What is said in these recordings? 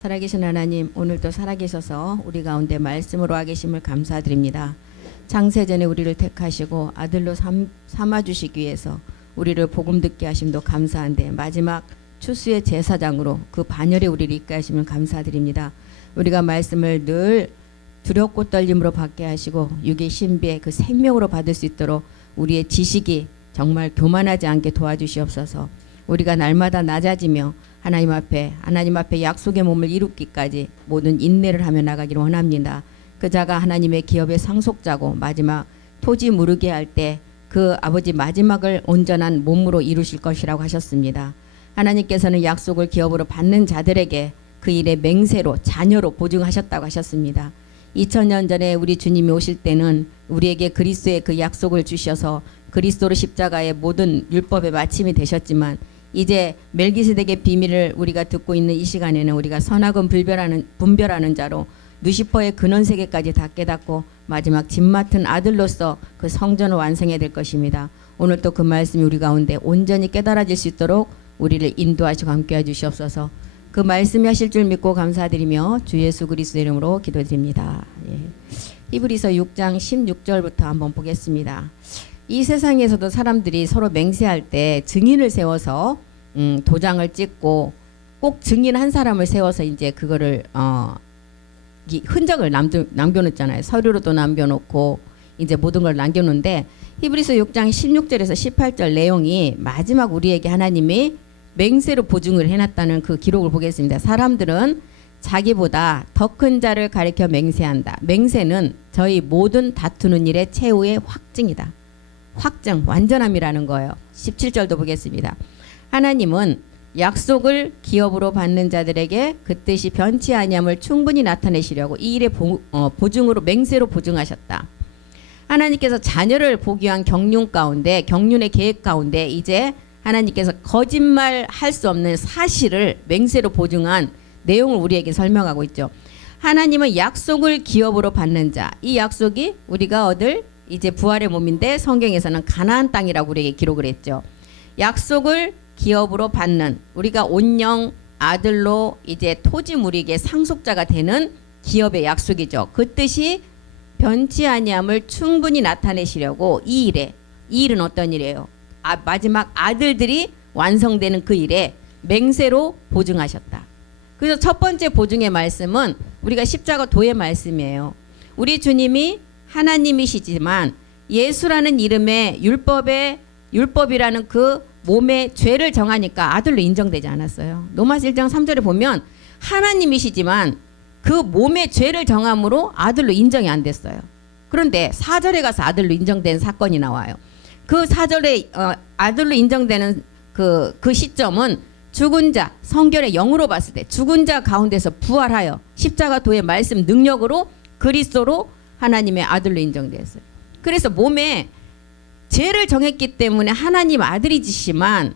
살아계신 하나님, 오늘도 살아계셔서 우리 가운데 말씀으로 와 계심을 감사드립니다. 창세전에 우리를 택하시고 아들로 삼아주시기 위해서 우리를 복음 듣게 하심도 감사한데, 마지막 추수의 제사장으로 그 반열에 우리를 있게 하심을 감사드립니다. 우리가 말씀을 늘 두렵고 떨림으로 받게 하시고 육의 신비의 그 생명으로 받을 수 있도록 우리의 지식이 정말 교만하지 않게 도와주시옵소서. 우리가 날마다 낮아지며 하나님 앞에 약속의 몸을 이루기까지 모든 인내를 하며 나가기를 원합니다. 그 자가 하나님의 기업의 상속자고 마지막 토지 무르게 할 때 그 아버지 마지막을 온전한 몸으로 이루실 것이라고 하셨습니다. 하나님께서는 약속을 기업으로 받는 자들에게 그 일의 맹세로 자녀로 보증하셨다고 하셨습니다. 2000년 전에 우리 주님이 오실 때는 우리에게 그리스도의 그 약속을 주셔서 그리스도로 십자가의 모든 율법의 마침이 되셨지만, 이제 멜기세덱의 비밀을 우리가 듣고 있는 이 시간에는 우리가 선악은 분별하는 자로 누시퍼의 근원세계까지 다 깨닫고 마지막 집 맡은 아들로서 그 성전을 완성해야 될 것입니다. 오늘 또 그 말씀이 우리 가운데 온전히 깨달아질 수 있도록 우리를 인도하시고 함께해 주시옵소서. 그 말씀이 하실 줄 믿고 감사드리며 주 예수 그리스도의 이름으로 기도드립니다. 히브리서 6장 16절부터 한번 보겠습니다. 이 세상에서도 사람들이 서로 맹세할 때 증인을 세워서 도장을 찍고 꼭 증인 한 사람을 세워서 이제 그거를 흔적을 남겨놓잖아요. 서류로도 남겨놓고 이제 모든 걸 남겨놓는데, 히브리서 6장 16절에서 18절 내용이 마지막 우리에게 하나님이 맹세로 보증을 해놨다는 그 기록을 보겠습니다. 사람들은 자기보다 더 큰 자를 가리켜 맹세한다. 맹세는 저희 모든 다투는 일의 최후의 확증이다. 확증, 완전함이라는 거예요. 17절도 보겠습니다. 하나님은 약속을 기업으로 받는 자들에게 그 뜻이 변치 아니함을 충분히 나타내시려고 이 일의 보증으로 맹세로 보증하셨다. 하나님께서 자녀를 보기 위한 경륜의 계획 가운데 이제 하나님께서 거짓말할 수 없는 사실을 맹세로 보증한 내용을 우리에게 설명하고 있죠. 하나님은 약속을 기업으로 받는 자, 이 약속이 우리가 얻을 이제 부활의 몸인데 성경에서는 가나안 땅이라고 우리에게 기록을 했죠. 약속을 기업으로 받는, 우리가 온영 아들로 이제 토지 무리의 상속자가 되는 기업의 약속이죠. 그 뜻이 변치 아니함을 충분히 나타내시려고 이 일은 어떤 일이에요? 마지막 아들들이 완성되는 그 일에 맹세로 보증하셨다. 그래서 첫 번째 보증의 말씀은 우리가 십자가 도의 말씀이에요. 우리 주님이 하나님이시지만 예수라는 이름의 율법이라는 그 몸의 죄를 정하니까 아들로 인정되지 않았어요. 로마서 1장 3절에 보면 하나님이시지만 그 몸의 죄를 정함으로 아들로 인정이 안 됐어요. 그런데 4절에 가서 아들로 인정된 사건이 나와요. 그 4절에 아들로 인정되는 그 시점은 죽은 자, 성결의 영으로 봤을 때 죽은 자 가운데서 부활하여 십자가 도의 말씀 능력으로 그리스도로 하나님의 아들로 인정됐어요. 그래서 몸에 죄를 정했기 때문에 하나님 아들이지만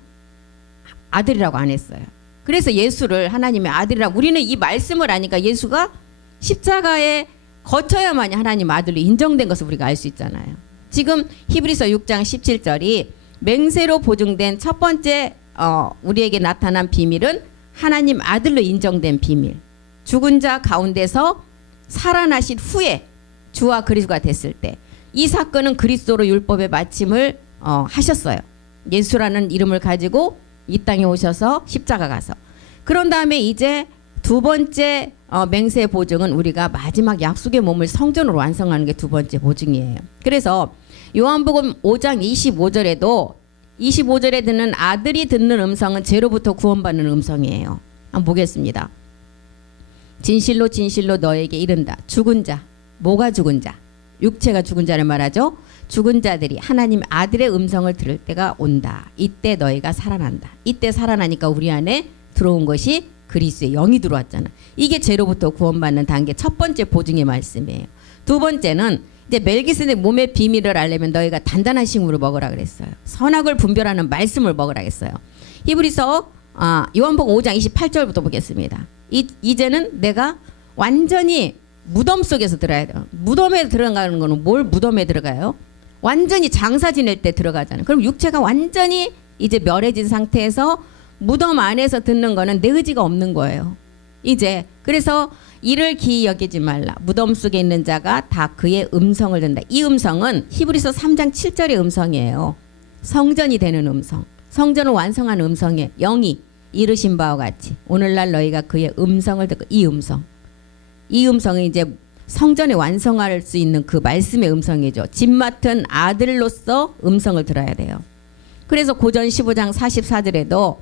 아들이라고 안 했어요. 그래서 예수를 하나님의 아들이라고, 우리는 이 말씀을 아니까 예수가 십자가에 거쳐야만이 하나님 아들로 인정된 것을 우리가 알 수 있잖아요. 지금 히브리서 6장 17절이 맹세로 보증된 첫 번째 우리에게 나타난 비밀은 하나님 아들로 인정된 비밀. 죽은 자 가운데서 살아나신 후에 주와 그리스도가 됐을 때 이 사건은 그리스도로 율법의 마침을 하셨어요. 예수라는 이름을 가지고 이 땅에 오셔서 십자가 가서. 그런 다음에 이제 두 번째 맹세 보증은 우리가 마지막 약속의 몸을 성전으로 완성하는 게 두 번째 보증이에요. 그래서 요한복음 5장 25절에 듣는 아들이 듣는 음성은 죄로부터 구원받는 음성이에요. 한번 보겠습니다. 진실로 진실로 너에게 이른다. 죽은 자, 뭐가 죽은 자? 육체가 죽은 자를 말하죠. 죽은 자들이 하나님 아들의 음성을 들을 때가 온다. 이때 너희가 살아난다. 이때 살아나니까 우리 안에 들어온 것이 그리스도의 영이 들어왔잖아. 이게 죄로부터 구원받는 단계 첫 번째 보증의 말씀이에요. 두 번째는 이제 멜기세덱 몸의 비밀을 알려면 너희가 단단한 식물을 먹으라 그랬어요. 선악을 분별하는 말씀을 먹으라 했어요. 히브리서 요한복음 5장 28절부터 보겠습니다. 이제는 내가 완전히 무덤 속에서 들어야 돼요. 무덤에 들어가는 거는 뭘 무덤에 들어가요? 완전히 장사 지낼 때 들어가잖아요. 그럼 육체가 완전히 이제 멸해진 상태에서 무덤 안에서 듣는 거는 내 의지가 없는 거예요. 이제 그래서 이를 기이 여기지 말라. 무덤 속에 있는 자가 다 그의 음성을 듣는다. 이 음성은 히브리서 3장 7절의 음성이에요. 성전이 되는 음성. 성전을 완성한 음성에 영이 이르신 바와 같이 오늘날 너희가 그의 음성을 듣고 이 음성. 이 음성이 이제 성전에 완성할 수 있는 그 말씀의 음성이죠. 집 맡은 아들로서 음성을 들어야 돼요. 그래서 고전 15장 44절에도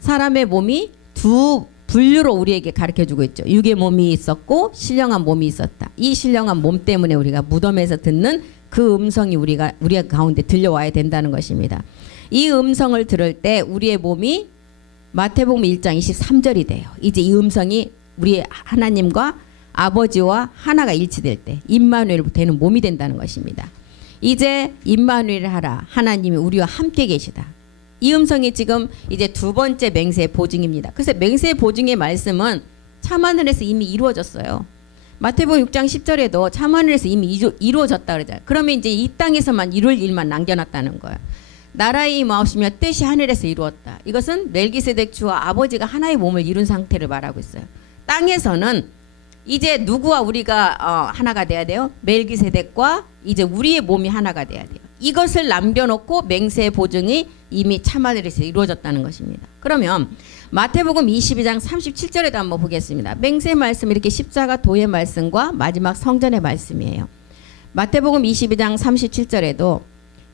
사람의 몸이 두 분류로 우리에게 가르쳐주고 있죠. 육의 몸이 있었고 신령한 몸이 있었다. 이 신령한 몸 때문에 우리가 무덤에서 듣는 그 음성이 우리가 가운데 들려와야 된다는 것입니다. 이 음성을 들을 때 우리의 몸이 마태복음 1장 23절이 돼요. 이제 이 음성이 우리 하나님과 아버지와 하나가 일치될 때 임마누엘 되는 몸이 된다는 것입니다. 이제 임마누엘 하라. 하나님이 우리와 함께 계시다. 이 음성이 지금 이제 두 번째 맹세의 보증입니다. 그래서 맹세의 보증의 말씀은 참하늘에서 이미 이루어졌어요. 마태복음 6장 10절에도 참하늘에서 이미 이루어졌다 그러잖아요. 그러면 이제 이 땅에서만 이룰 일만 남겨놨다는 거예요. 나라의 임하옵시며 뜻이 하늘에서 이루었다. 이것은 멜기세덱 주와 아버지가 하나의 몸을 이룬 상태를 말하고 있어요. 땅에서는 이제 누구와 우리가 하나가 돼야 돼요? 멜기세덱과 이제 우리의 몸이 하나가 돼야 돼요. 이것을 남겨놓고 맹세의 보증이 이미 참하늘에서 이루어졌다는 것입니다. 그러면 마태복음 22장 37절에도 한번 보겠습니다. 맹세의 말씀 이렇게 십자가 도의 말씀과 마지막 성전의 말씀이에요. 마태복음 22장 37절에도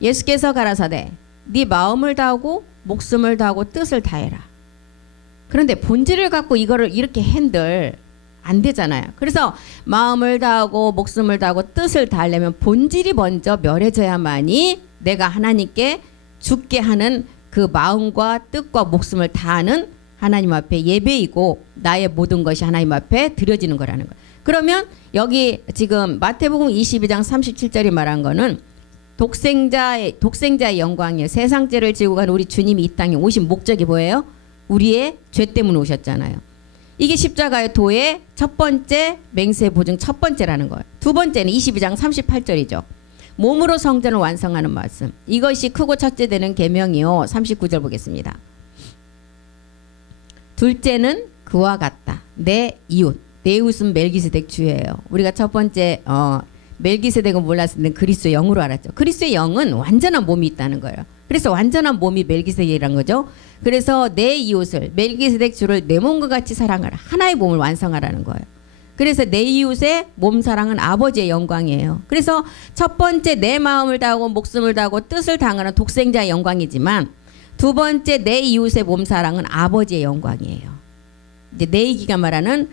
예수께서 가라사대 네 마음을 다하고 목숨을 다하고 뜻을 다해라. 그런데 본질을 갖고 이거를 이렇게 핸들 안 되잖아요. 그래서 마음을 다하고 목숨을 다하고 뜻을 다하려면 본질이 먼저 멸해져야만이 내가 하나님께 죽게 하는 그 마음과 뜻과 목숨을 다하는 하나님 앞에 예배이고 나의 모든 것이 하나님 앞에 드려지는 거라는 거예요. 그러면 여기 지금 마태복음 22장 37절이 말한 거는 독생자의 영광이에요. 세상 죄를 지고 간 우리 주님이 이 땅에 오신 목적이 뭐예요? 우리의 죄 때문에 오셨잖아요. 이게 십자가의 도의 첫 번째 맹세 보증 첫 번째라는 거예요. 두 번째는 22장 38절이죠. 몸으로 성전을 완성하는 말씀. 이것이 크고 첫째 되는 계명이요. 39절 보겠습니다. 둘째는 그와 같다. 내 이웃. 내 이웃은 멜기세덱 주예요. 우리가 첫 번째 멜기세덱은 몰랐을 때 그리스도의 영으로 알았죠. 그리스도의 영은 완전한 몸이 있다는 거예요. 그래서 완전한 몸이 멜기세덱이란 거죠. 그래서 내 이웃을 멜기세덱 주를 내 몸과 같이 사랑하라. 하나의 몸을 완성하라는 거예요. 그래서 내 이웃의 몸 사랑은 아버지의 영광이에요. 그래서 첫 번째 내 마음을 다하고 목숨을 다하고 뜻을 다하는 독생자의 영광이지만 두 번째 내 이웃의 몸 사랑은 아버지의 영광이에요. 이제 내이기가 말하는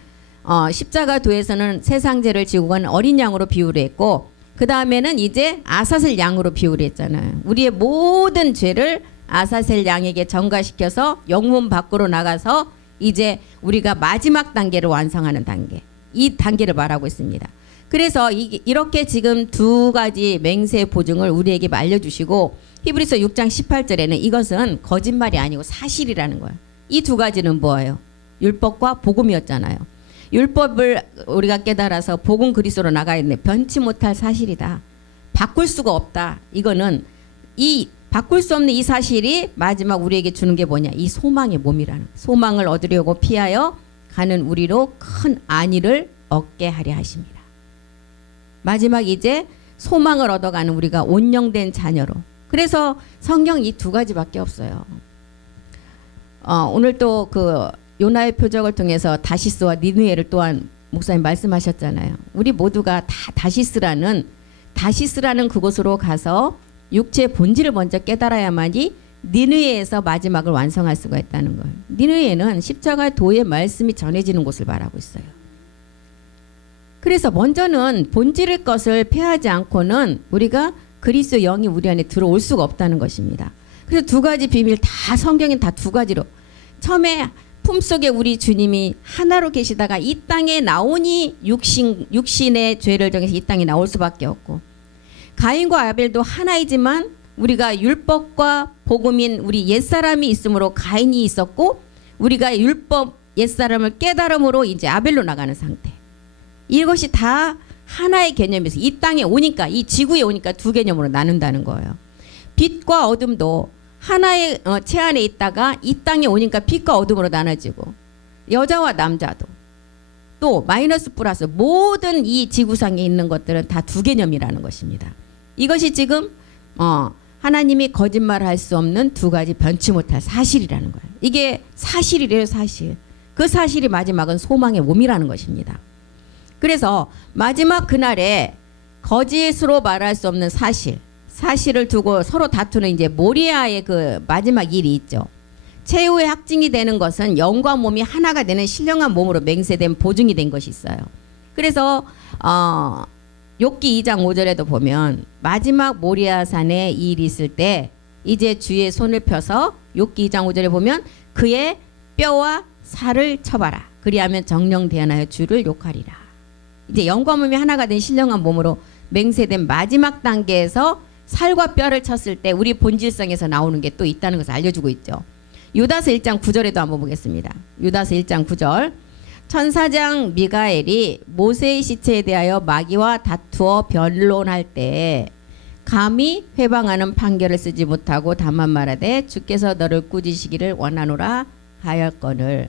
십자가 도에서는 세상 죄를 지고 간 어린 양으로 비유를 했고 그 다음에는 이제 아사셀 양으로 비유를 했잖아요. 우리의 모든 죄를 아사셀 양에게 전가시켜서 영문 밖으로 나가서 이제 우리가 마지막 단계를 완성하는 단계. 이 단계를 말하고 있습니다. 그래서 이렇게 지금 두 가지 맹세의 보증을 우리에게 알려주시고 히브리서 6장 18절에는 이것은 거짓말이 아니고 사실이라는 거예요. 이 두 가지는 뭐예요? 율법과 복음이었잖아요. 율법을 우리가 깨달아서 복음 그리스도로 나가야 되는데 변치 못할 사실이다. 바꿀 수가 없다. 이거는 이 바꿀 수 없는 이 사실이 마지막 우리에게 주는 게 뭐냐? 이 소망의 몸이라는 소망을 얻으려고 피하여 가는 우리로 큰 안위를 얻게 하려 하십니다. 마지막 이제 소망을 얻어가는 우리가 온영된 자녀로. 그래서 성경 이 두 가지밖에 없어요. 오늘 또 그 요나의 표적을 통해서 다시스와 니느웨를 또한 목사님 말씀하셨잖아요. 우리 모두가 다 다시스라는 그곳으로 가서 육체의 본질을 먼저 깨달아야만이 니느웨에서 마지막을 완성할 수가 있다는 거예요. 니느웨는 십자가 도의 말씀이 전해지는 곳을 말하고 있어요. 그래서 먼저는 본질의 것을 폐하지 않고는 우리가 그리스도 영이 우리 안에 들어올 수가 없다는 것입니다. 그래서 두 가지 비밀 다 성경엔 다 두 가지로 처음에 품속에 우리 주님이 하나로 계시다가 이 땅에 나오니 육신의 죄를 정해서 이 땅에 나올 수밖에 없고 가인과 아벨도 하나이지만 우리가 율법과 복음인 우리 옛사람이 있으므로 가인이 있었고 우리가 율법 옛사람을 깨달음으로 이제 아벨로 나가는 상태. 이것이 다 하나의 개념에서 이 땅에 오니까 이 지구에 오니까 두 개념으로 나눈다는 거예요. 빛과 어둠도 하나의 채 안에 있다가 이 땅에 오니까 빛과 어둠으로 나눠지고 여자와 남자도 또 마이너스 플러스 모든 이 지구상에 있는 것들은 다 두 개념이라는 것입니다. 이것이 지금 하나님이 거짓말할 수 없는 두 가지 변치 못할 사실이라는 거예요. 이게 사실이래요, 사실. 그 사실이 마지막은 소망의 몸이라는 것입니다. 그래서 마지막 그날에 거짓으로 말할 수 없는 사실을 두고 서로 다투는 이제 모리아의 그 마지막 일이 있죠. 최후의 확증이 되는 것은 영과 몸이 하나가 되는 신령한 몸으로 맹세된 보증이 된 것이 있어요. 그래서 욥기 2장 5절에도 보면 마지막 모리아산에 이 일이 있을 때 이제 주의 손을 펴서 욥기 2장 5절에 보면 그의 뼈와 살을 쳐봐라. 그리하면 정령대언하여 주를 욕하리라. 이제 영과 몸이 하나가 된 신령한 몸으로 맹세된 마지막 단계에서 살과 뼈를 쳤을 때 우리 본질성에서 나오는 게 또 있다는 것을 알려주고 있죠. 유다서 1장 9절에도 한번 보겠습니다. 유다서 1장 9절. 천사장 미가엘이 모세의 시체에 대하여 마귀와 다투어 변론할 때 감히 회방하는 판결을 쓰지 못하고 다만 말하되 주께서 너를 꾸짖으시기를 원하노라 하였거늘.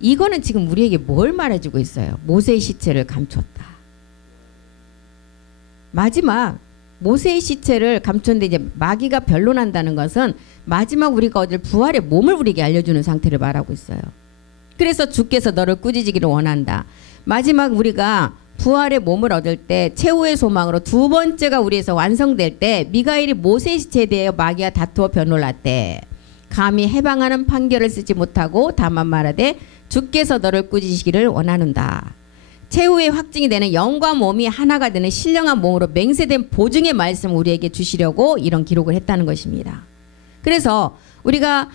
이거는 지금 우리에게 뭘 말해주고 있어요? 모세의 시체를 감췄다. 마지막 모세의 시체를 감췄는데 이제 마귀가 변론한다는 것은 마지막 우리가 얻을 부활의 몸을 우리에게 알려주는 상태를 말하고 있어요. 그래서 주께서 너를 꾸짖으기를 원한다. 마지막 우리가 부활의 몸을 얻을 때 최후의 소망으로 두 번째가 우리에서 완성될 때 미가엘이 모세의 시체에 대하여 마귀와 다투어 변론할 때 감히 해방하는 판결을 쓰지 못하고 다만 말하되 주께서 너를 꾸짖으시기를 원하는다. 최후의 확증이 되는 영과 몸이 하나가 되는 신령한 몸으로 맹세된 보증의 말씀을 우리에게 주시려고 이런 기록을 했다는 것입니다. 그래서 우리가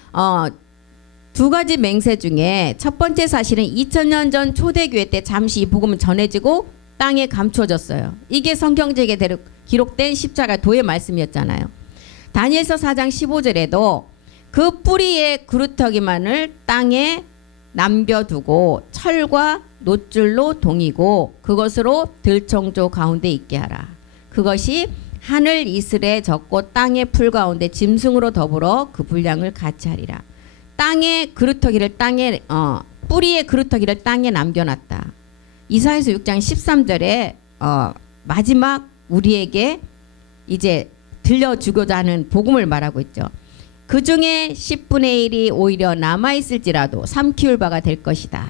두 가지 맹세 중에 첫 번째 사실은 2000년 전 초대교회 때 잠시 이 복음은 전해지고 땅에 감춰졌어요. 이게 성경책에 기록된 십자가 도의 말씀이었잖아요. 다니엘서 4장 15절에도 그 뿌리의 그루터기만을 땅에 남겨두고 철과 놋줄로 동이고 그것으로 들청조 가운데 있게 하라. 그것이 하늘 이슬에 젖고 땅의 풀 가운데 짐승으로 더불어 그 분량을 같이 하리라. 땅의 그루터기를 뿌리의 그루터기를 땅에 남겨놨다. 이사야서 6장 13절에 마지막 우리에게 이제 들려주고자 하는 복음을 말하고 있죠. 그 중에 10분의 1이 오히려 남아있을지라도 삼키울 바가 될 것이다.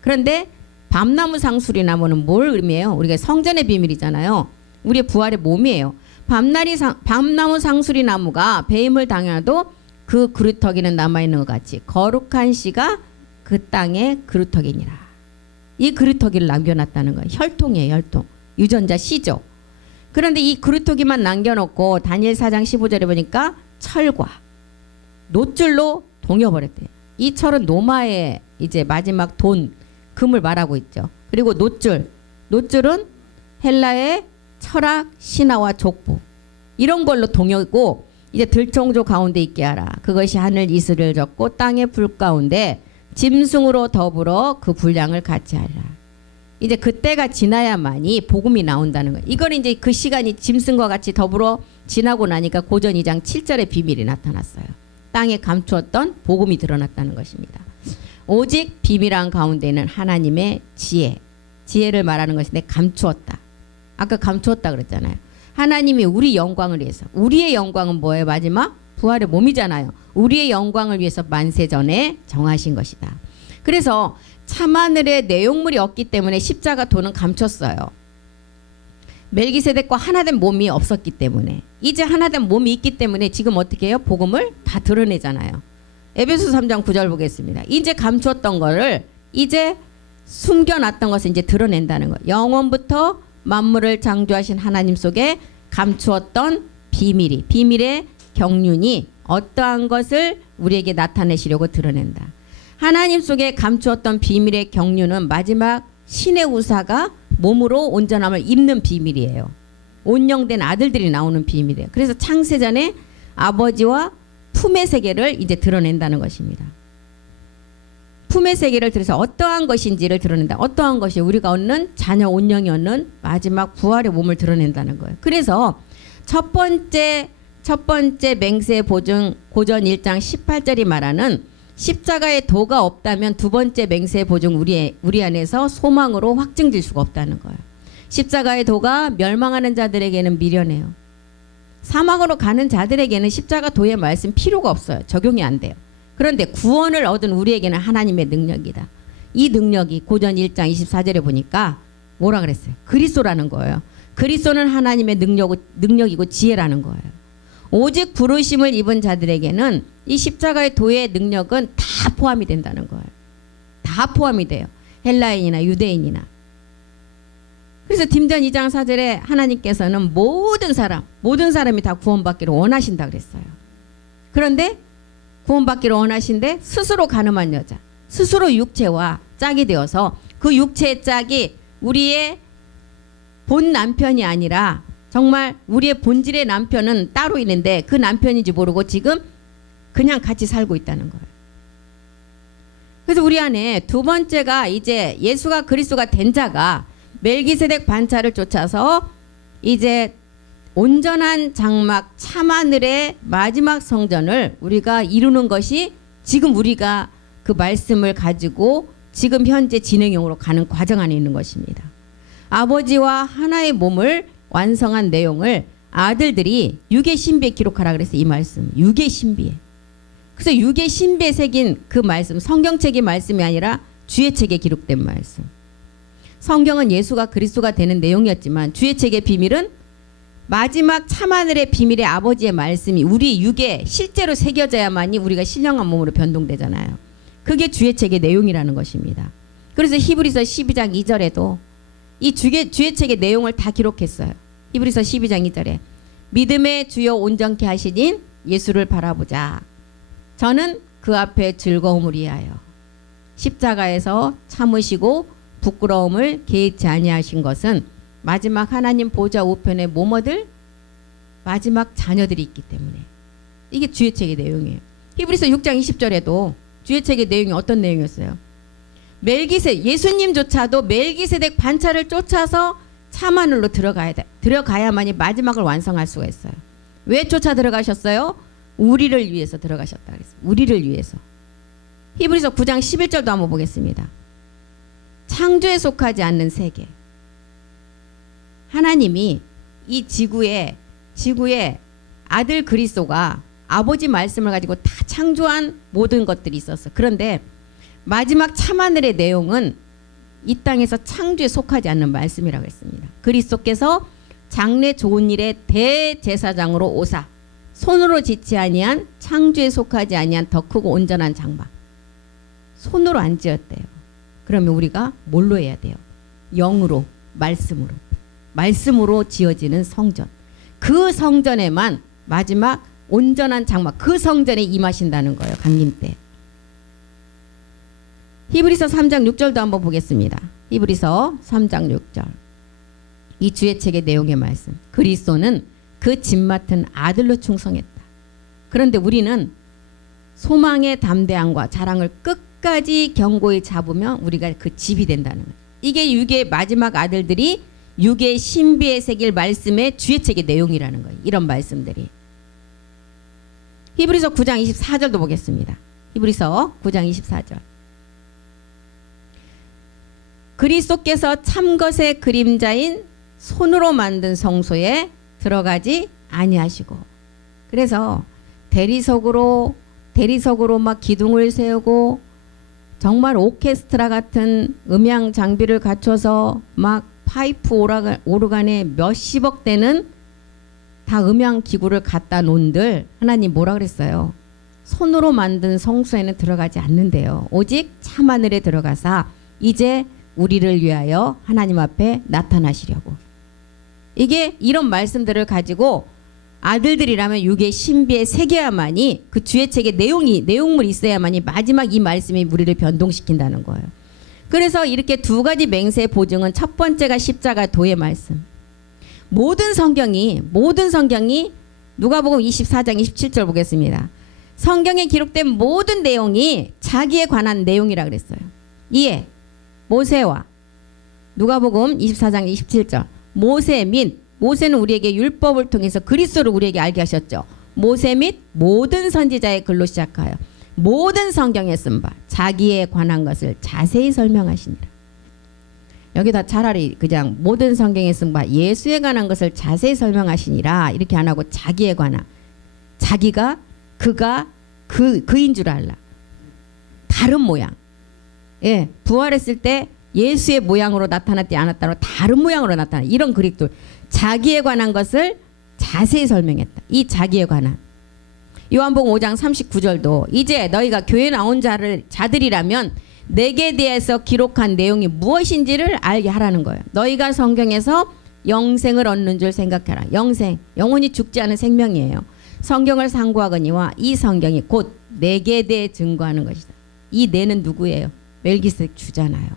그런데 밤나무 상수리나무는 뭘 의미해요? 우리가 성전의 비밀이잖아요. 우리의 부활의 몸이에요. 밤나무 상수리나무가 배임을 당해도 그 그루터기는 남아있는 것 같이 거룩한 씨가 그 땅의 그루터기니라. 이 그루터기를 남겨놨다는 거예요. 혈통이에요. 혈통. 유전자 씨죠. 그런데 이 그루터기만 남겨놓고 다니엘 4장 15절에 보니까 철과 놋줄로 동여버렸대요. 이 철은 노마의 이제 마지막 돈, 금을 말하고 있죠. 그리고 놋줄은 헬라의 철학, 신화와 족보 이런 걸로 동여고 이제 들청조 가운데 있게 하라. 그것이 하늘 이슬을 젓고 땅의 불 가운데 짐승으로 더불어 그 분량을 같이 하라. 이제 그때가 지나야만이 복음이 나온다는 거예요. 이건 이제 그 시간이 짐승과 같이 더불어 지나고 나니까 고전 2장 7절의 비밀이 나타났어요. 땅에 감추었던 복음이 드러났다는 것입니다. 오직 비밀한 가운데는 하나님의 지혜를 말하는 것인데 감추었다. 아까 감추었다 그랬잖아요. 하나님이 우리 영광을 위해서, 우리의 영광은 뭐예요? 마지막 부활의 몸이잖아요. 우리의 영광을 위해서 만세 전에 정하신 것이다. 그래서 참하늘의 내용물이 없기 때문에 십자가 도는 감췄어요. 멜기세덱과 하나된 몸이 없었기 때문에. 이제 하나된 몸이 있기 때문에 지금 어떻게 해요? 복음을 다 드러내잖아요. 에베소서 3장 9절 보겠습니다. 이제 감추었던 거를 이제 숨겨놨던 것을 이제 드러낸다는 거예요. 영원부터 만물을 창조하신 하나님 속에 감추었던 비밀의 경륜이 어떠한 것을 우리에게 나타내시려고 드러낸다. 하나님 속에 감추었던 비밀의 경륜은 마지막 신의 우사가 몸으로 온전함을 입는 비밀이에요. 온영된 아들들이 나오는 비밀이에요. 그래서 창세전에 아버지와 품의 세계를 이제 드러낸다는 것입니다. 품의 세계를 들여서 어떠한 것인지를 드러낸다. 어떠한 것이 우리가 얻는 자녀 온영이 얻는 마지막 부활의 몸을 드러낸다는 거예요. 그래서 첫 번째 맹세 보증 고전 1장 18절이 말하는 십자가의 도가 없다면 두 번째 맹세의 보증 우리 안에서 소망으로 확증될 수가 없다는 거예요. 십자가의 도가 멸망하는 자들에게는 미련해요. 사망으로 가는 자들에게는 십자가 도의 말씀 필요가 없어요. 적용이 안 돼요. 그런데 구원을 얻은 우리에게는 하나님의 능력이다. 이 능력이 고전 1장 24절에 보니까 뭐라 그랬어요? 그리스도라는 거예요. 그리스도는 하나님의 능력이고 지혜라는 거예요. 오직 부르심을 입은 자들에게는 이 십자가의 도의 능력은 다 포함이 된다는 거예요. 다 포함이 돼요. 헬라인이나 유대인이나. 그래서 딘전 2장 4절에 하나님께서는 모든 사람이 다 구원받기를 원하신다 그랬어요. 그런데 구원받기를 원하신데 스스로 가늠한 여자, 스스로 육체와 짝이 되어서 그 육체의 짝이 우리의 본 남편이 아니라 정말 우리의 본질의 남편은 따로 있는데 그 남편인지 모르고 지금 그냥 같이 살고 있다는 거예요. 그래서 우리 안에 두 번째가 이제 예수가 그리스도가 된 자가 멜기세덱 반차를 쫓아서 이제 온전한 장막 참하늘의 마지막 성전을 우리가 이루는 것이 지금 우리가 그 말씀을 가지고 지금 현재 진행형으로 가는 과정 안에 있는 것입니다. 아버지와 하나의 몸을 완성한 내용을 아들들이 육의 신비에 기록하라 그래서 이 말씀 육의 신비에. 그래서 육의 신비에 새긴 그 말씀 성경책의 말씀이 아니라 주의 책에 기록된 말씀. 성경은 예수가 그리스도가 되는 내용이었지만 주의 책의 비밀은 마지막 참하늘의 비밀의 아버지의 말씀이 우리 육에 실제로 새겨져야만이 우리가 신령한 몸으로 변동되잖아요. 그게 주의 책의 내용이라는 것입니다. 그래서 히브리서 12장 2절에도 이 주의 책의 내용을 다 기록했어요. 히브리서 12장 2절에 믿음의 주요 온전케 하시닌 예수를 바라보자. 저는 그 앞에 즐거움을 위하여 십자가에서 참으시고 부끄러움을 개의치 아니하신 것은 마지막 하나님 보좌 우편에 몸 얻을 마지막 자녀들이 있기 때문에 이게 주의 책의 내용이에요. 히브리서 6장 20절에도 주의 책의 내용이 어떤 내용이었어요? 예수님조차도 멜기세덱 반차를 쫓아서 참하늘로 들어가야만이 마지막을 완성할 수가 있어요. 왜 쫓아 들어가셨어요? 우리를 위해서 들어가셨다 그랬어요. 우리를 위해서. 히브리서 9장 11절도 한번 보겠습니다. 창조에 속하지 않는 세계. 하나님이 이 지구에 아들 그리스도가 아버지 말씀을 가지고 다 창조한 모든 것들이 있었어. 그런데 마지막 참하늘의 내용은 이 땅에서 창조에 속하지 않는 말씀이라고 했습니다. 그리스도께서 장래 좋은 일의 대제사장으로 오사 손으로 짓지 아니한 창조에 속하지 아니한 더 크고 온전한 장막. 손으로 안 지었대요. 그러면 우리가 뭘로 해야 돼요? 영으로, 말씀으로 지어지는 성전. 그 성전에만 마지막 온전한 장막, 그 성전에 임하신다는 거예요. 강림 때. 히브리서 3장 6절도 한번 보겠습니다. 히브리서 3장 6절. 이 주의 책의 내용의 말씀. 그리스도는 그 집 맡은 아들로 충성했다. 그런데 우리는 소망의 담대함과 자랑을 끝까지 견고히 잡으면 우리가 그 집이 된다는 거예요. 이게 육의 마지막 아들들이 육의 신비에 새길 말씀의 주의 책의 내용이라는 거예요. 이런 말씀들이. 히브리서 9장 24절도 보겠습니다. 히브리서 9장 24절. 그리스도께서 참것의 그림자인 손으로 만든 성소에 들어가지 아니하시고. 그래서 대리석으로 막 기둥을 세우고 정말 오케스트라 같은 음향 장비를 갖춰서 막 파이프 오르간에 몇십억 대는 다 음향 기구를 갖다 놓은들 하나님 뭐라 그랬어요? 손으로 만든 성소에는 들어가지 않는데요. 오직 참하늘에 들어가사 이제 우리를 위하여 하나님 앞에 나타나시려고. 이게 이런 말씀들을 가지고 아들들이라면 육의 신비에 새겨야만이 그 주의 책의 내용물이 있어야만이 마지막 이 말씀이 우리를 변동시킨다는 거예요. 그래서 이렇게 두 가지 맹세의 보증은 첫 번째가 십자가 도의 말씀. 모든 성경이 누가복음 24장 27절 보겠습니다. 성경에 기록된 모든 내용이 자기에 관한 내용이라 그랬어요. 이에 모세와 누가복음 24장 27절 모세는 우리에게 율법을 통해서 그리스도를 우리에게 알게 하셨죠. 모세 및 모든 선지자의 글로 시작하여 모든 성경에 쓴 바 자기에 관한 것을 자세히 설명하시니라. 여기다 차라리 그냥 모든 성경에 쓴 바 예수에 관한 것을 자세히 설명하시니라 이렇게 안 하고 자기에 관한, 자기가 그가 그인 줄 알라. 다른 모양. 예, 부활했을 때 예수의 모양으로 나타났지 않았다고 다른 모양으로 나타나. 이런 그릭도 자기에 관한 것을 자세히 설명했다. 이 자기에 관한. 요한복음 5장 39절도 이제 너희가 교회 나온 자들이라면 내게 대해서 기록한 내용이 무엇인지를 알게 하라는 거예요. 너희가 성경에서 영생을 얻는 줄 생각해라. 영생, 영원히 죽지 않은 생명이에요. 성경을 상고하거니와 이 성경이 곧 내게 대해 증거하는 것이다. 이 내는 누구예요? 멜기세덱 주잖아요.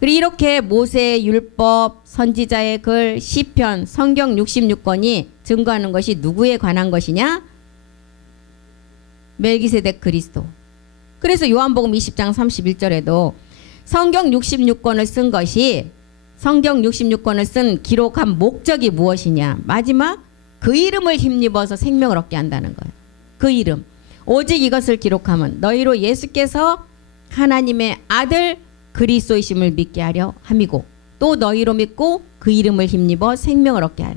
그리고 이렇게 모세의 율법, 선지자의 글, 시편, 성경 66권이 증거하는 것이 누구에 관한 것이냐? 멜기세덱 그리스도. 그래서 요한복음 20장 31절에도 성경 66권을 쓴 것이, 성경 66권을 쓴 기록한 목적이 무엇이냐? 마지막 그 이름을 힘입어서 생명을 얻게 한다는 거예요. 그 이름. 오직 이것을 기록하면 너희로 예수께서 하나님의 아들 그리스도이심을 믿게 하려 함이고 또 너희로 믿고 그 이름을 힘입어 생명을 얻게 하라.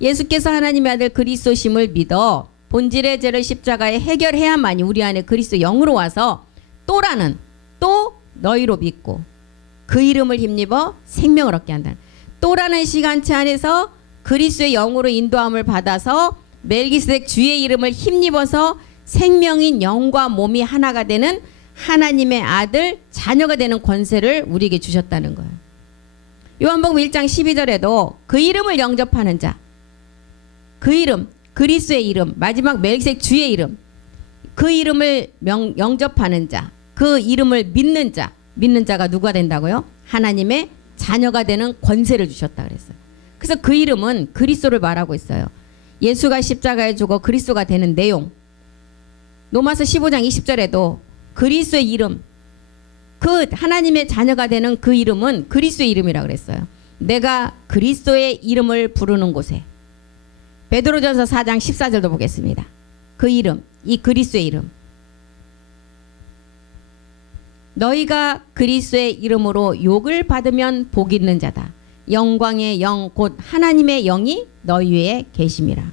예수께서 하나님의 아들 그리스도이심을 믿어 본질의 죄를 십자가에 해결해야만이 우리 안에 그리스도 영으로 와서 또라는 또 너희로 믿고 그 이름을 힘입어 생명을 얻게 한다. 또라는 시간체 안에서 그리스도의 영으로 인도함을 받아서 멜기세덱 주의 이름을 힘입어서 생명인 영과 몸이 하나가 되는 하나님의 아들 자녀가 되는 권세를 우리에게 주셨다는 거예요. 요한복음 1장 12절에도 그 이름을 영접하는 자, 그 이름, 그리스도의 이름, 마지막 멜기세덱 주의 이름, 그 이름을 영접하는 자, 그 이름을 믿는 자, 믿는 자가 누가 된다고요? 하나님의 자녀가 되는 권세를 주셨다 그랬어요. 그래서 그 이름은 그리스도를 말하고 있어요. 예수가 십자가에 죽어 그리스도가 되는 내용. 로마서 15장 20절에도 그리스도의 이름, 그 하나님의 자녀가 되는 그 이름은 그리스도의 이름이라고 그랬어요. 내가 그리스도의 이름을 부르는 곳에. 베드로전서 4장 14절도 보겠습니다. 그 이름, 이 그리스도의 이름. 너희가 그리스도의 이름으로 욕을 받으면 복 있는 자다. 영광의 영 곧 하나님의 영이 너희 위에 계심이라.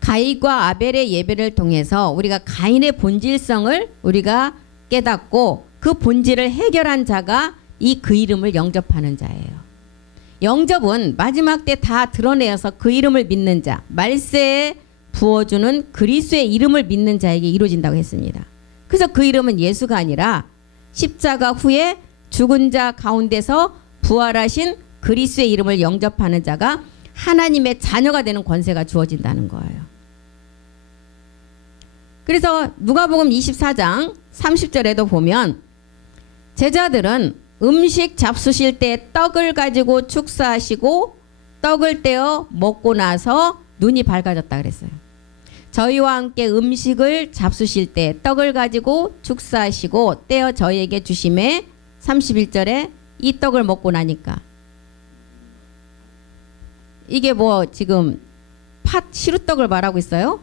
가인과 아벨의 예배를 통해서 우리가 가인의 본질성을 우리가 깨닫고 그 본질을 해결한 자가 이 그 이름을 영접하는 자예요. 영접은 마지막 때 다 드러내어서 그 이름을 믿는 자, 말세에 부어주는 그리스도의 이름을 믿는 자에게 이루어진다고 했습니다. 그래서 그 이름은 예수가 아니라 십자가 후에 죽은 자 가운데서 부활하신 그리스도의 이름을 영접하는 자가 하나님의 자녀가 되는 권세가 주어진다는 거예요. 그래서 누가복음 24장 30절에도 보면 제자들은 음식 잡수실 때 떡을 가지고 축사하시고 떡을 떼어 먹고 나서 눈이 밝아졌다 그랬어요. 저희와 함께 음식을 잡수실 때 떡을 가지고 축사하시고 떼어 저희에게 주심에 31절에 이 떡을 먹고 나니까 이게 뭐 지금 팥 시루떡을 말하고 있어요?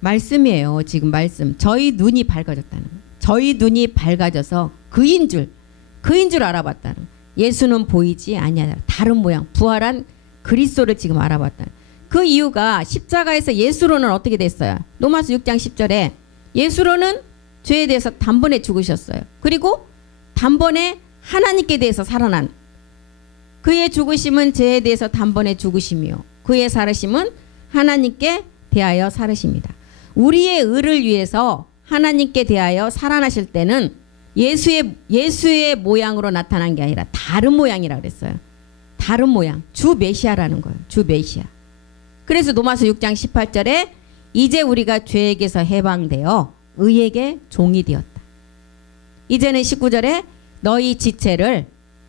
말씀이에요. 지금 말씀. 저희 눈이 밝아졌다는 거예요. 저희 눈이 밝아져서 그인 줄 알아봤다는 거예요. 예수는 보이지 아니하다. 다른 모양 부활한 그리스도를 지금 알아봤다는 거예요. 그 이유가 십자가에서 예수로는 어떻게 됐어요? 로마서 6장 10절에 예수로는 죄에 대해서 단번에 죽으셨어요. 그리고 단번에 하나님께 대해서 살아난 그의 죽으심은 죄에 대해서 단번에 죽으심이요 그의 살으심은 하나님께 대하여 살으십니다. 우리의 의를 위해서 하나님께 대하여 살아나실 때는 예수의 모양으로 나타난 게 아니라 다른 모양이라 그랬어요. 다른 모양. 주 메시아라는 거예요. 주 메시아. 그래서 로마서 6장 18절에 이제 우리가 죄에게서 해방되어 의에게 종이 되었다. 이제는 19절에 너희 지체를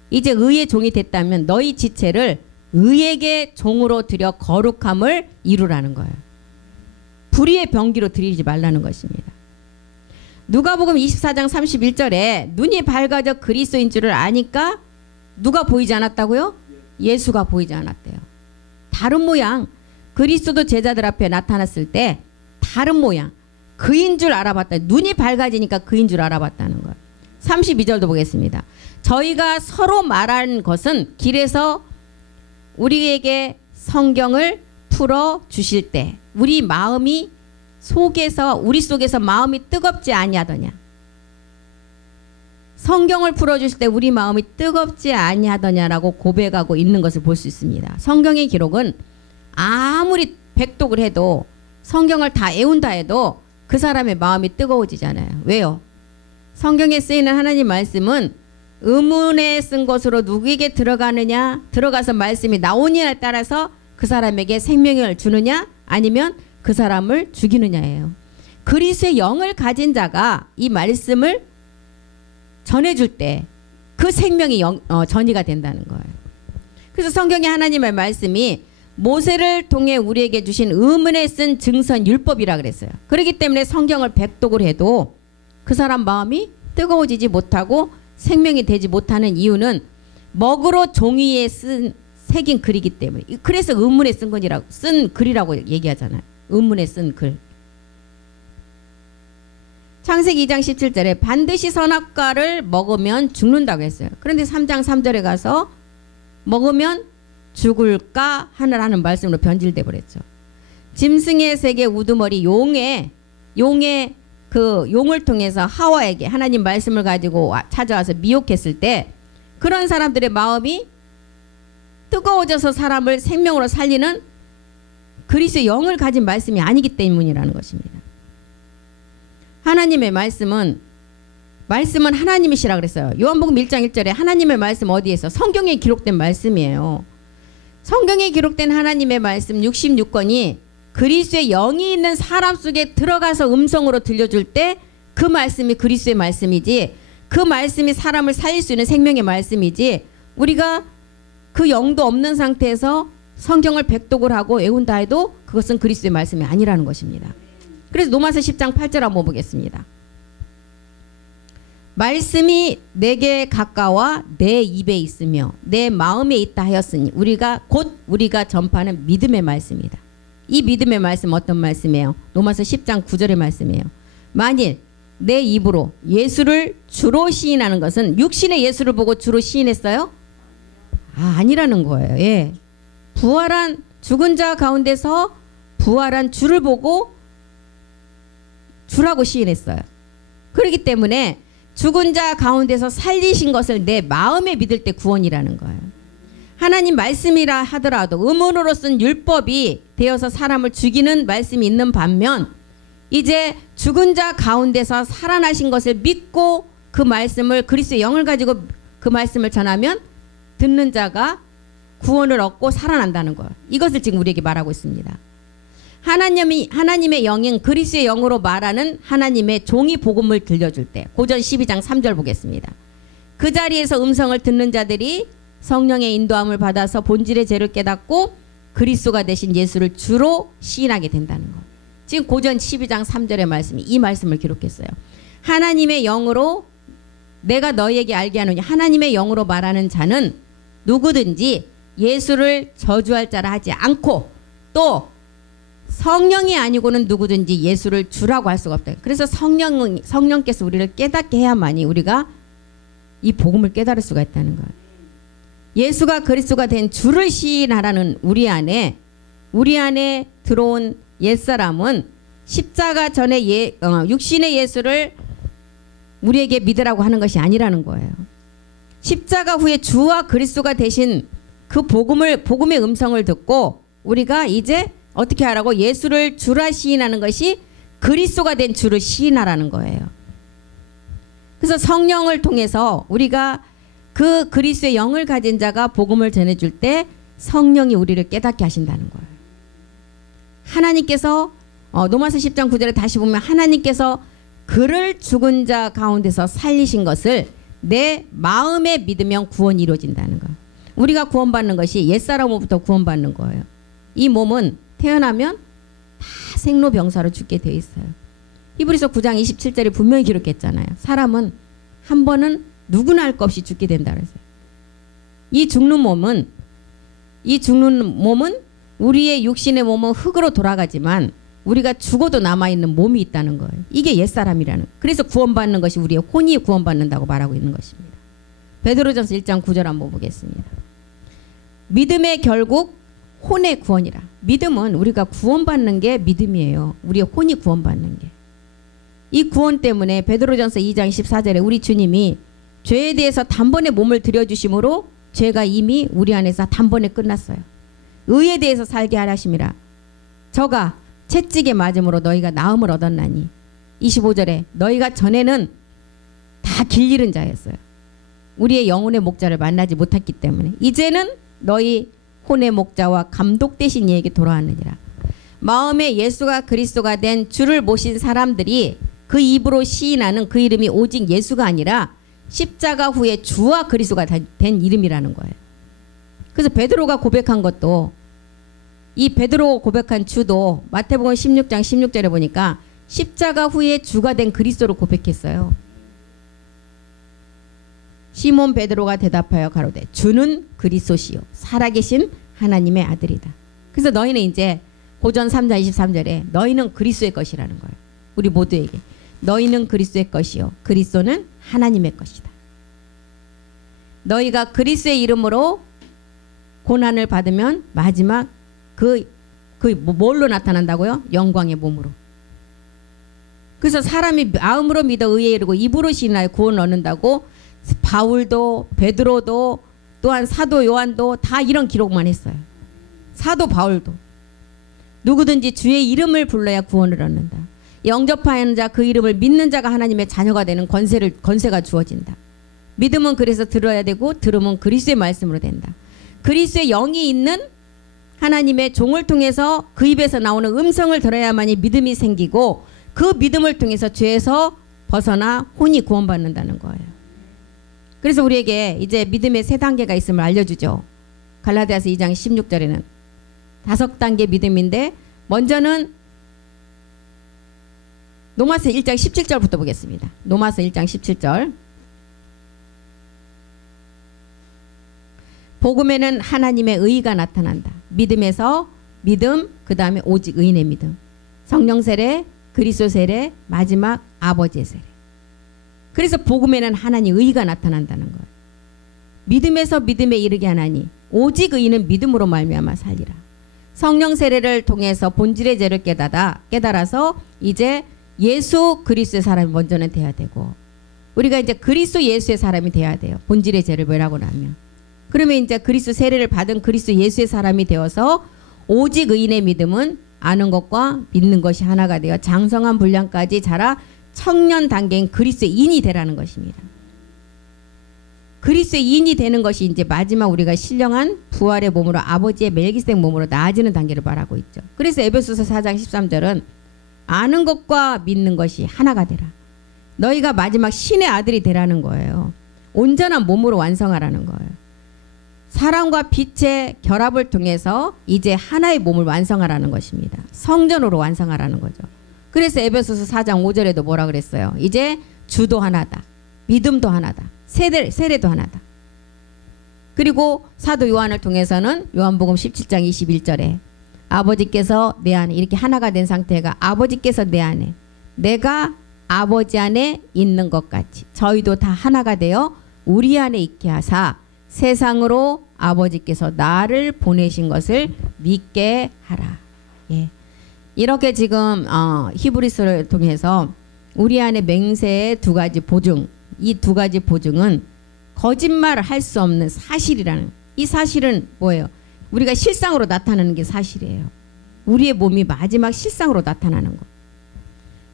이제 의의 종이 됐다면 너희 지체를 의에게 종으로 들여 거룩함을 이루라는 거예요. 불의의 병기로 드리지 말라는 것입니다. 누가복음 24장 31절에 눈이 밝아져 그리스도인 줄을 아니까 누가 보이지 않았다고요? 예수가 보이지 않았대요. 다른 모양. 그리스도도 제자들 앞에 나타났을 때 다른 모양. 그인 줄 알아봤다. 눈이 밝아지니까 그인 줄 알아봤다는 거예요. 32절도 보겠습니다. 저희가 서로 말한 것은 길에서 우리에게 성경을 풀어 주실 때 우리 마음이 우리 속에서 마음이 뜨겁지 아니하더냐. 성경을 풀어주실 때 우리 마음이 뜨겁지 아니하더냐라고 고백하고 있는 것을 볼 수 있습니다. 성경의 기록은 아무리 백독을 해도 성경을 다 외운다 해도 그 사람의 마음이 뜨거워지잖아요. 왜요? 성경에 쓰이는 하나님 말씀은 의문에 쓴 것으로 누구에게 들어가느냐, 들어가서 말씀이 나오느냐에 따라서 그 사람에게 생명을 주느냐 아니면 그 사람을 죽이느냐예요. 그리스도의 영을 가진 자가 이 말씀을 전해줄 때 그 생명이 전이가 된다는 거예요. 그래서 성경에 하나님의 말씀이 모세를 통해 우리에게 주신 의문에 쓴 증선 율법이라 그랬어요. 그렇기 때문에 성경을 백독을 해도 그 사람 마음이 뜨거워지지 못하고 생명이 되지 못하는 이유는 먹으로 종이에 새긴 글이기 때문에. 그래서 의문에 쓴 글이라고 얘기하잖아요. 의문에 쓴 글. 창세기 2장 17절에 반드시 선악과를 먹으면 죽는다고 했어요. 그런데 3장 3절에 가서 먹으면 죽을까 하느라는 말씀으로 변질돼 버렸죠. 짐승의 세계 우두머리 용의 용을 통해서 하와에게 하나님 말씀을 가지고 찾아와서 미혹했을 때 그런 사람들의 마음이 뜨거워져서 사람을 생명으로 살리는 그리스도의 영을 가진 말씀이 아니기 때문이라는 것입니다. 하나님의 말씀은 하나님이시라 그랬어요. 요한복음 1장 1절에 하나님의 말씀 어디에 있어? 성경에 기록된 말씀이에요. 성경에 기록된 하나님의 말씀 66권이 그리스도의 영이 있는 사람 속에 들어가서 음성으로 들려줄 때 그 말씀이 그리스도의 말씀이지, 그 말씀이 사람을 살릴 수 있는 생명의 말씀이지, 우리가 그 영도 없는 상태에서 성경을 백독을 하고 외운다 해도 그것은 그리스도의 말씀이 아니라는 것입니다. 그래서 로마서 10장 8절 한번 보겠습니다. 말씀이 내게 가까워 내 입에 있으며 내 마음에 있다 하였으니 우리가 전파하는 믿음의 말씀이다. 이 믿음의 말씀 어떤 말씀이에요? 로마서 10장 9절의 말씀이에요. 만일 내 입으로 예수를 주로 시인하는 것은 육신의 예수를 보고 주로 시인했어요? 아니라는 거예요. 예. 부활한 죽은 자 가운데서 부활한 주를 보고 주라고 시인했어요. 그렇기 때문에 죽은 자 가운데서 살리신 것을 내 마음에 믿을 때 구원이라는 거예요. 하나님 말씀이라 하더라도 의문으로 쓴 율법이 되어서 사람을 죽이는 말씀이 있는 반면 이제 죽은 자 가운데서 살아나신 것을 믿고 그 말씀을 그리스도의 영을 가지고 그 말씀을 전하면 듣는 자가 구원을 얻고 살아난다는 거예요. 이것을 지금 우리에게 말하고 있습니다. 하나님의 영인 그리스도의 영으로 말하는 하나님의 종이 복음을 들려줄 때 고전 12장 3절 보겠습니다. 그 자리에서 음성을 듣는 자들이 성령의 인도함을 받아서 본질의 죄를 깨닫고 그리스도가 되신 예수를 주로 시인하게 된다는 것. 지금 고전 12장 3절의 말씀이 이 말씀을 기록했어요. 하나님의 영으로 내가 너희에게 알게 하노니 하나님의 영으로 말하는 자는 누구든지 예수를 저주할 자라 하지 않고 또 성령이 아니고는 누구든지 예수를 주라고 할 수가 없다. 그래서 성령께서 우리를 깨닫게 해야만이 우리가 이 복음을 깨달을 수가 있다는 거예요. 예수가 그리스도가 된 주를 시인하라는 우리 안에 들어온 옛사람은 십자가 전에 육신의 예수를 우리에게 믿으라고 하는 것이 아니라는 거예요. 십자가 후에 주와 그리스도가 되신 그 복음의 음성을 듣고 우리가 이제 어떻게 하라고? 예수를 주라 시인하는 것이 그리스도가 된 주를 시인하라는 거예요. 그래서 성령을 통해서 우리가 그 그리스도의 영을 가진 자가 복음을 전해줄 때 성령이 우리를 깨닫게 하신다는 거예요. 하나님께서 로마서 10장 9절에 다시 보면 하나님께서 그를 죽은 자 가운데서 살리신 것을 내 마음에 믿으면 구원이 이루어진다는 거예요. 우리가 구원받는 것이 옛사람으로부터 구원받는 거예요. 이 몸은 태어나면 다 생로병사로 죽게 되어 있어요. 히브리서 9장 27절에 분명히 기록했잖아요. 사람은 한 번은 누구나 할 것 없이 죽게 된다 그랬어요. 이 죽는 몸은 우리의 육신의 몸은 흙으로 돌아가지만 우리가 죽어도 남아있는 몸이 있다는 거예요. 이게 옛사람이라는. 그래서 구원받는 것이 우리의 혼이 구원받는다고 말하고 있는 것입니다. 베드로전서 1장 9절 한번 보겠습니다. 믿음의 결국 혼의 구원이라. 믿음은 우리가 구원받는 게 믿음이에요. 우리의 혼이 구원받는 게. 이 구원 때문에 베드로전서 2장 14절에 우리 주님이 죄에 대해서 단번에 몸을 들여주심으로 죄가 이미 우리 안에서 단번에 끝났어요. 의에 대해서 살게 하심이라. 저가 채찍에 맞음으로 너희가 나음을 얻었나니. 25절에 너희가 전에는 다 길 잃은 자였어요. 우리의 영혼의 목자를 만나지 못했기 때문에 이제는 너희 혼의 목자와 감독 되신 이에게 돌아왔느니라. 마음에 예수가 그리스도가 된 주를 모신 사람들이 그 입으로 시인하는 그 이름이 오직 예수가 아니라 십자가 후에 주와 그리스도가 된 이름이라는 거예요. 그래서 베드로가 고백한 것도 이 베드로 고백한 주도 마태복음 16장 16절에 보니까 십자가 후에 주가 된 그리스도를 고백했어요. 시몬 베드로가 대답하여 가로되 주는 그리스도시요 살아계신 하나님의 아들이다. 그래서 너희는 이제 고전 3장 23절에 너희는 그리스도의 것이라는 거예요. 우리 모두에게 너희는 그리스도의 것이요 그리스도는 하나님의 것이다. 너희가 그리스도의 이름으로 고난을 받으면 마지막 뭘로 나타난다고요? 영광의 몸으로. 그래서 사람이 마음으로 믿어 의에 이르고 입으로 시인하여 구원을 얻는다고 바울도 베드로도 또한 사도 요한도 다 이런 기록만 했어요. 사도 바울도 누구든지 주의 이름을 불러야 구원을 얻는다. 영접하는 자 그 이름을 믿는 자가 하나님의 자녀가 되는 권세가 주어진다. 믿음은 그래서 들어야 되고 들음은 그리스도의 말씀으로 된다. 그리스도의 영이 있는 하나님의 종을 통해서 그 입에서 나오는 음성을 들어야만이 믿음이 생기고 그 믿음을 통해서 죄에서 벗어나 혼이 구원받는다는 거예요. 그래서 우리에게 이제 믿음의 3단계가 있음을 알려주죠. 갈라디아서 2장 16절에는 5단계 믿음인데 먼저는 로마서 1장 17절부터 보겠습니다. 로마서 1장 17절. 복음에는 하나님의 의가 나타난다. 믿음에서 믿음, 그 다음에 오직 의인의 믿음. 성령 세례, 그리스도 세례, 마지막 아버지의 세례. 그래서 복음에는 하나님 의가 나타난다는 거예요. 믿음에서 믿음에 이르게 하나니 오직 의인은 믿음으로 말미암아 살리라. 성령 세례를 통해서 본질의 죄를 깨달아서 이제 예수 그리스도의 사람이 먼저는 돼야 되고 우리가 이제 그리스도 예수의 사람이 돼야 돼요. 본질의 죄를 멸하고 나면. 그러면 이제 그리스도 세례를 받은 그리스도 예수의 사람이 되어서 오직 의인의 믿음은 아는 것과 믿는 것이 하나가 되어 장성한 분량까지 자라 청년 단계인 그리스도의 인이 되라는 것입니다. 그리스도의 인이 되는 것이 이제 마지막 우리가 신령한 부활의 몸으로 아버지의 멜기세덱 몸으로 나아지는 단계를 말하고 있죠. 그래서 에베소서 4장 13절은 아는 것과 믿는 것이 하나가 되라. 너희가 마지막 신의 아들이 되라는 거예요. 온전한 몸으로 완성하라는 거예요. 사랑과 빛의 결합을 통해서 이제 하나의 몸을 완성하라는 것입니다. 성전으로 완성하라는 거죠. 그래서 에베소서 4장 5절에도 뭐라 그랬어요? 이제 주도 하나다. 믿음도 하나다. 세례도 하나다. 그리고 사도 요한을 통해서는 요한복음 17장 21절에 아버지께서 내 안에 이렇게 하나가 된 상태가 아버지께서 내 안에 내가 아버지 안에 있는 것 같이 저희도 다 하나가 되어 우리 안에 있게 하사 세상으로 아버지께서 나를 보내신 것을 믿게 하라. 예. 이렇게 지금 히브리서를 통해서 우리 안에 맹세의 2가지 보증, 이 2가지 보증은 거짓말을 할 수 없는 사실이라는, 이 사실은 뭐예요? 우리가 실상으로 나타나는 게 사실이에요. 우리의 몸이 마지막 실상으로 나타나는 것.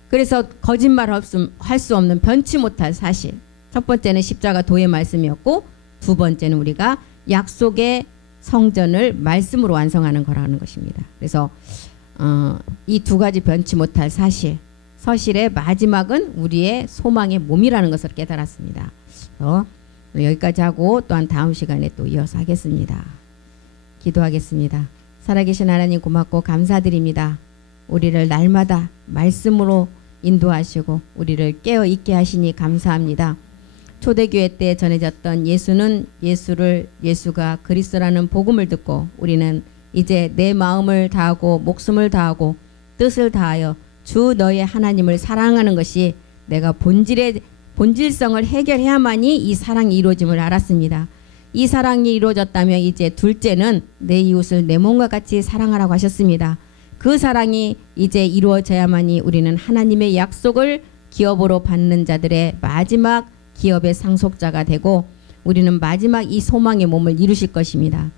그래서 거짓말 할 수 없는 변치 못할 사실. 첫 번째는 십자가 도의 말씀이었고 2번째는 우리가 약속의 성전을 말씀으로 완성하는 거라는 것입니다. 그래서 이 2가지 변치 못할 사실, 서실의 마지막은 우리의 소망의 몸이라는 것을 깨달았습니다. 여기까지 하고 또한 다음 시간에 또 이어서 하겠습니다. 기도하겠습니다. 살아계신 하나님 고맙고 감사드립니다. 우리를 날마다 말씀으로 인도하시고 우리를 깨어 있게 하시니 감사합니다. 초대교회 때 전해졌던 예수가 그리스도라는 복음을 듣고 우리는 이제 내 마음을 다하고 목숨을 다하고 뜻을 다하여 주 너의 하나님을 사랑하는 것이 내가 본질성을 해결해야만이 이 사랑이 이루어짐을 알았습니다. 이 사랑이 이루어졌다면 이제 둘째는 내 이웃을 내 몸과 같이 사랑하라고 하셨습니다. 그 사랑이 이제 이루어져야만이 우리는 하나님의 약속을 기업으로 받는 자들의 마지막 기업의 상속자가 되고 우리는 마지막 이 소망의 몸을 이루실 것입니다.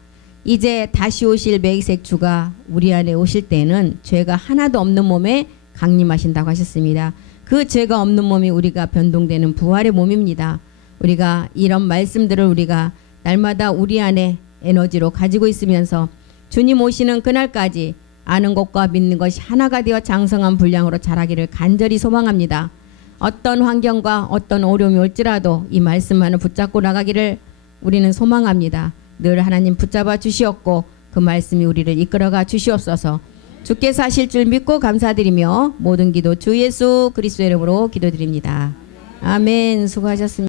이제 다시 오실 메기색 주가 우리 안에 오실 때에는 죄가 하나도 없는 몸에 강림하신다고 하셨습니다. 그 죄가 없는 몸이 우리가 변동되는 부활의 몸입니다. 우리가 이런 말씀들을 우리가 날마다 우리 안에 에너지로 가지고 있으면서 주님 오시는 그날까지 아는 것과 믿는 것이 하나가 되어 장성한 분량으로 자라기를 간절히 소망합니다. 어떤 환경과 어떤 어려움이 올지라도 이 말씀만을 붙잡고 나가기를 우리는 소망합니다. 늘 하나님 붙잡아 주시옵고 그 말씀이 우리를 이끌어가 주시옵소서. 주께서 하실 줄 믿고 감사드리며 모든 기도 주 예수 그리스도의 이름으로 기도드립니다. 아멘. 수고하셨습니다.